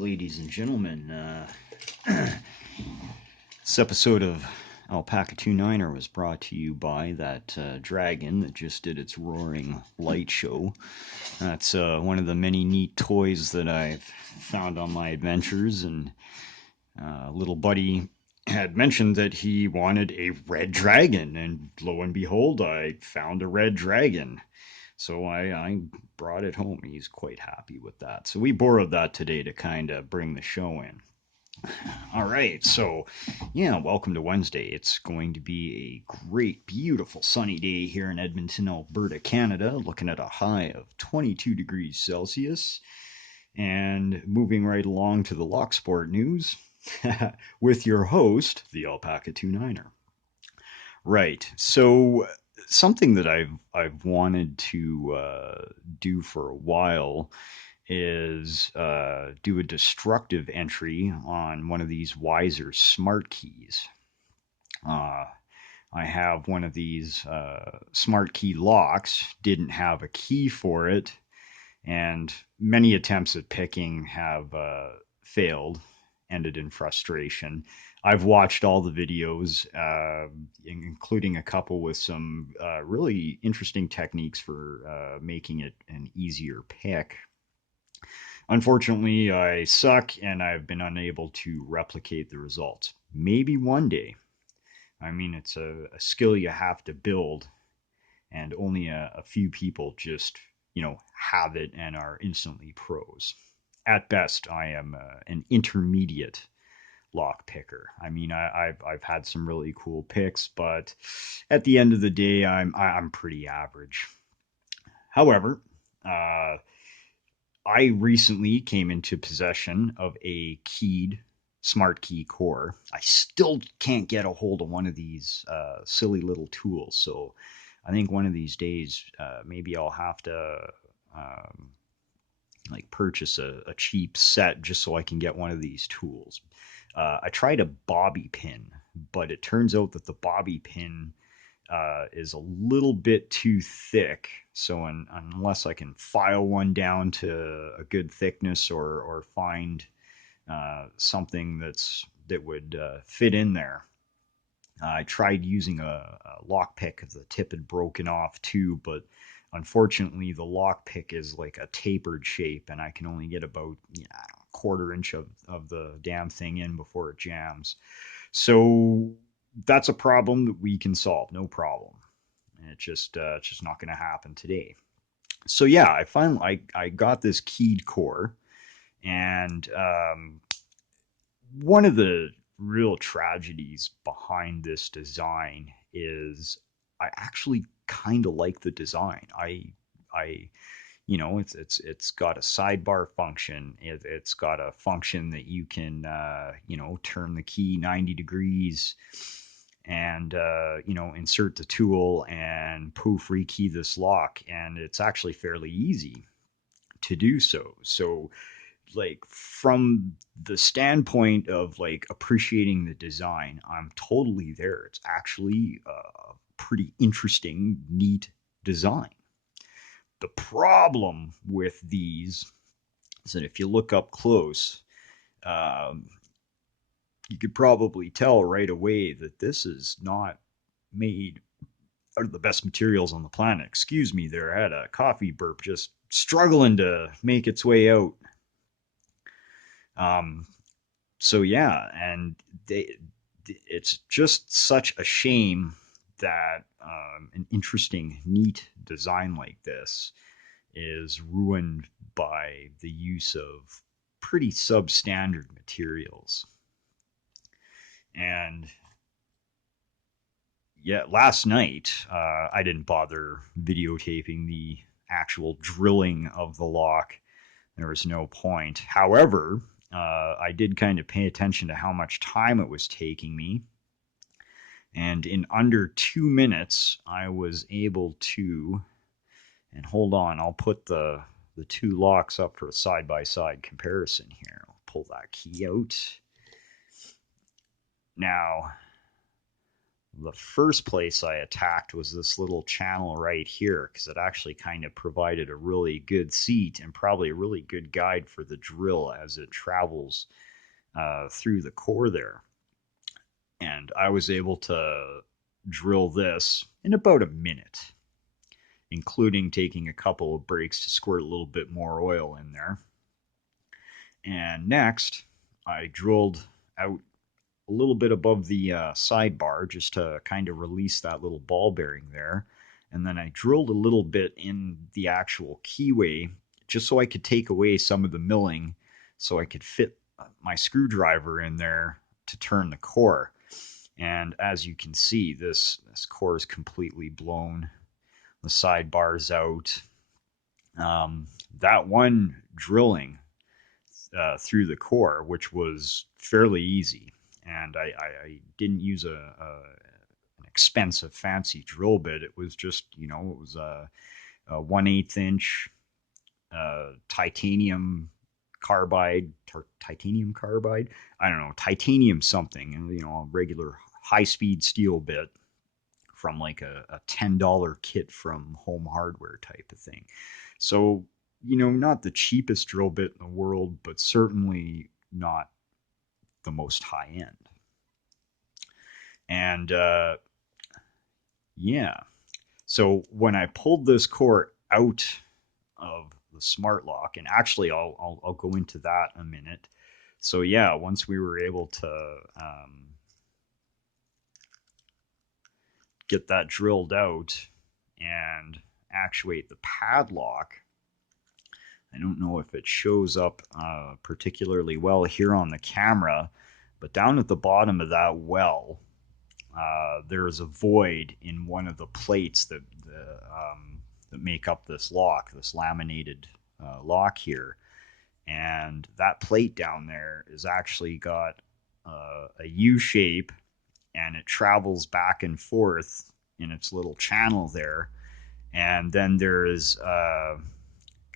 ladies and gentlemen. This episode of Alpaca 29er was brought to you by that dragon that just did its roaring light show. That's one of the many neat toys that I've found on my adventures, and little buddy had mentioned that he wanted a red dragon, and lo and behold, I found a red dragon. So I brought it home. He's quite happy with that. So we borrowed that today to kind of bring the show in. All right, so yeah, welcome to Wednesday. It's going to be a great, beautiful sunny day here in Edmonton, Alberta, Canada, looking at a high of 22 degrees Celsius. And moving right along to the Lock Sport news with your host, the Alpaca 29er. Right, so something that I've wanted to do for a while is do a destructive entry on one of these Wiser smart keys. Uh, I have one of these smart key locks, didn't have a key for it, and many attempts at picking have failed, ended in frustration. I've watched all the videos, including a couple with some really interesting techniques for making it an easier pick. Unfortunately, I suck and I've been unable to replicate the results. Maybe one day. I mean, it's a skill you have to build, and only a few people just, have it and are instantly pros. At best, I am an intermediate lock picker. I mean, I've had some really cool picks, but at the end of the day, I'm pretty average. However, I recently came into possession of a keyed smart key core. I still can't get a hold of one of these silly little tools. So I think one of these days, maybe I'll have to purchase a cheap set just so I can get one of these tools. I tried a bobby pin, but it turns out that the bobby pin is a little bit too thick. So unless I can file one down to a good thickness or find something that would fit in there. I tried using a lock pick if the tip had broken off too, but unfortunately the lock pick is like a tapered shape, and I can only get about a quarter inch of the damn thing in before it jams. So that's a problem that we can solve, no problem. It's just not going to happen today. So yeah, I got this keyed core, and one of the real tragedies behind this design is I actually kind of like the design. I it's got a sidebar function. It's got a function that you can turn the key 90 degrees and insert the tool and poof, rekey this lock, and it's actually fairly easy to do so. So like from the standpoint of like appreciating the design, I'm totally there. It's actually a pretty interesting, neat design. The problem with these is that if you look up close, um, you could probably tell right away that this is not made out of the best materials on the planet. Excuse me there, I had a coffee burp just struggling to make its way out. Um, so yeah, and it's just such a shame that an interesting, neat design like this is ruined by the use of pretty substandard materials. And yeah, last night I didn't bother videotaping the actual drilling of the lock. There was no point. However, I did kind of pay attention to how much time it was taking me. And in under 2 minutes, I was able to, and hold on, I'll put the two locks up for a side-by-side comparison here. I'll pull that key out. Now, The first place I attacked was this little channel right here because it actually kind of provided a really good seat and probably a really good guide for the drill as it travels through the core there. And I was able to drill this in about a minute, including taking a couple of breaks to squirt a little bit more oil in there. And next, I drilled out a little bit above the sidebar just to kind of release that little ball bearing there. And then I drilled a little bit in the actual keyway just so I could take away some of the milling so I could fit my screwdriver in there to turn the core. And as you can see, this core is completely blown. The sidebar's out. That one drilling through the core, which was fairly easy, and I didn't use an expensive fancy drill bit. It was just, it was a 1/8 inch titanium carbide, titanium carbide. I don't know, titanium something, and a regular high speed steel bit from like a $10 kit from Home Hardware type of thing. So, not the cheapest drill bit in the world, but certainly not the most high end. And yeah, so when I pulled this core out of the smart lock, and actually I'll go into that in a minute. So yeah, once we were able to get that drilled out and actuate the padlock, I don't know if it shows up particularly well here on the camera, but down at the bottom of that well, there is a void in one of the plates that make up this lock, this laminated lock here. And that plate down there is actually got a U shape, and it travels back and forth in its little channel there. And then there is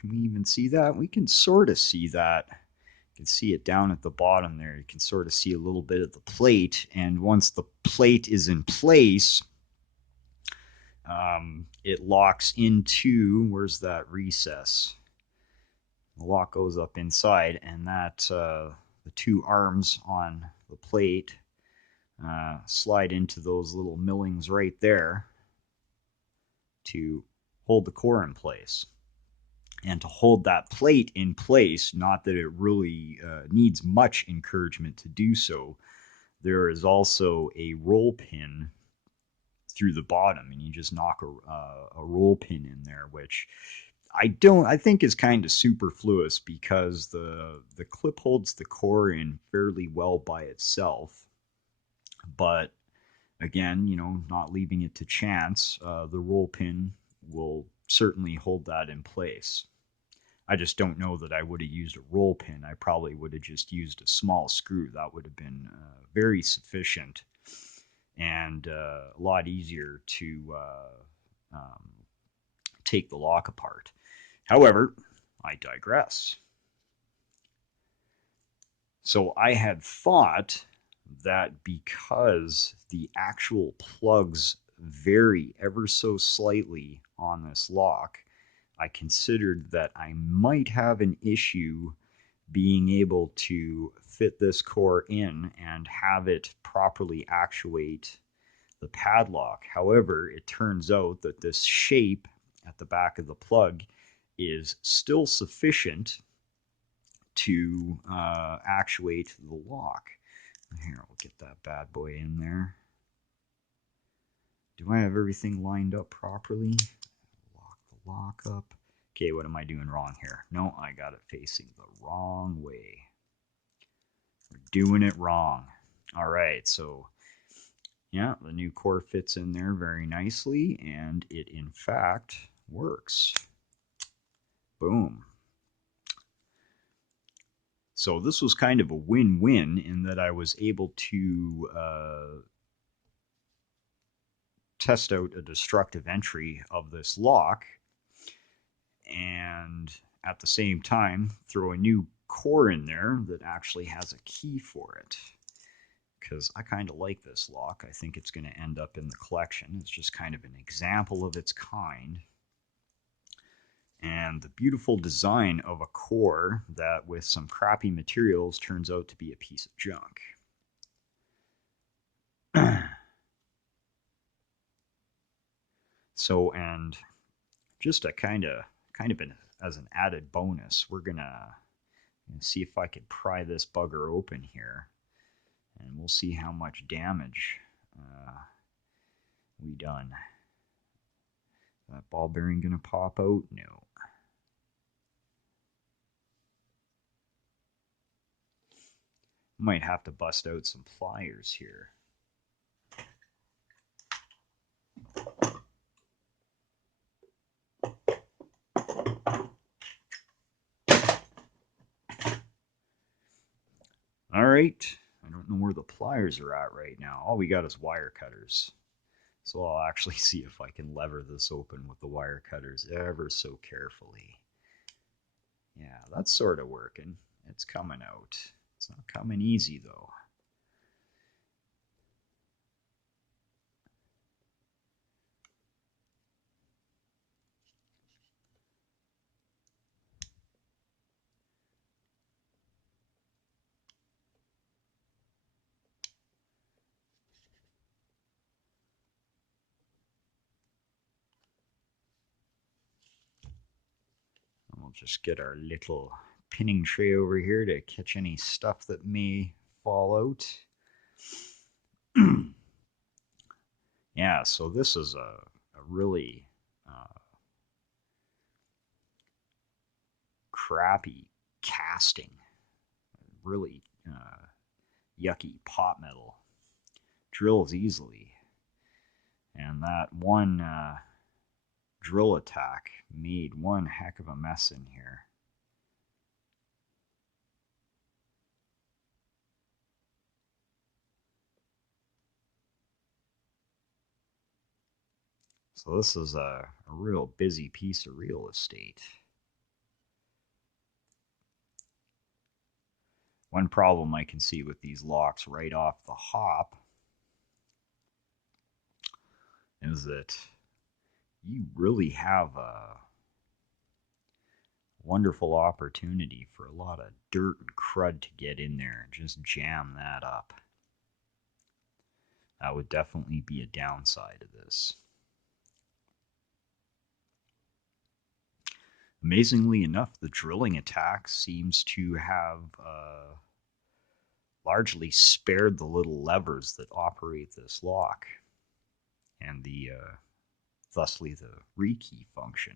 can we even see that? We can sort of see that. You can see it down at the bottom there. You can sort of see a little bit of the plate. And once the plate is in place, it locks into, where's that recess? The lock goes up inside, and that the two arms on the plate slide into those little millings right there to hold the core in place. And to hold that plate in place, not that it really needs much encouragement to do so, there is also a roll pin through the bottom, and you just knock a roll pin in there, which I think is kind of superfluous because the clip holds the core in fairly well by itself. But again, not leaving it to chance, the roll pin will certainly hold that in place. I just don't know that I would have used a roll pin. I probably would have just used a small screw. That would have been very sufficient and a lot easier to take the lock apart. However, I digress. So I had thought that because the actual plugs vary ever so slightly on this lock, I considered that I might have an issue being able to fit this core in and have it properly actuate the padlock. However, it turns out that this shape at the back of the plug is still sufficient to actuate the lock. Here, we'll get that bad boy in there. Do I have everything lined up properly? Lock the lock up. Okay, what am I doing wrong here? No, I got it facing the wrong way. We're doing it wrong. All right, so yeah, the new core fits in there very nicely, and it in fact works. Boom. So this was kind of a win-win in that I was able to test out a destructive entry of this lock and at the same time throw a new core in there that actually has a key for it. because I kind of like this lock. I think it's going to end up in the collection. It's just kind of an example of its kind. And the beautiful design of a core that, with some crappy materials, turns out to be a piece of junk. So, and just a kind of as an added bonus, we're gonna see if I can pry this bugger open here, and we'll see how much damage we done. Is that ball bearing gonna pop out? No. Might have to bust out some pliers here. All right. I don't know where the pliers are at right now. All we got is wire cutters. So I'll actually see if I can lever this open with the wire cutters ever so carefully. Yeah, that's sort of working. It's coming out. It's not coming easy though. We'll just get our little pinning tray over here to catch any stuff that may fall out. Yeah, so this is a really crappy casting. Really yucky pot metal. Drills easily. And that one drill attack made one heck of a mess in here. So this is a real busy piece of real estate. One problem I can see with these locks right off the hop is that you really have a wonderful opportunity for a lot of dirt and crud to get in there and just jam that up. That would definitely be a downside of this. Amazingly enough, the drilling attack seems to have largely spared the little levers that operate this lock and the thusly the rekey function.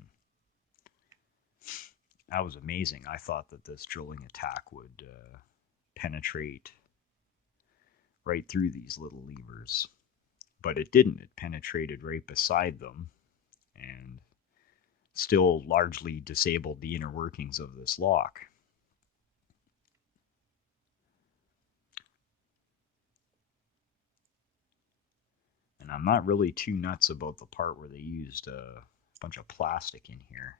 That was amazing. I thought that this drilling attack would penetrate right through these little levers, but it didn't. It penetrated right beside them and still largely disabled the inner workings of this lock. And I'm not really too nuts about the part where they used a bunch of plastic in here.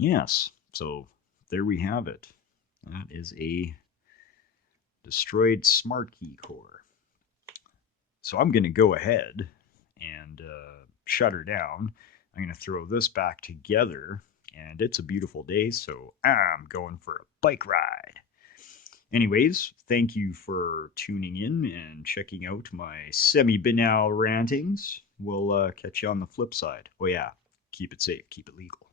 Yes, so there we have it. That is a destroyed smartkey core. So I'm going to go ahead and shut her down. I'm going to throw this back together, and it's a beautiful day, so I'm going for a bike ride. Anyways, thank you for tuning in and checking out my semi-banal rantings. We'll catch you on the flip side. Oh yeah, keep it safe, keep it legal.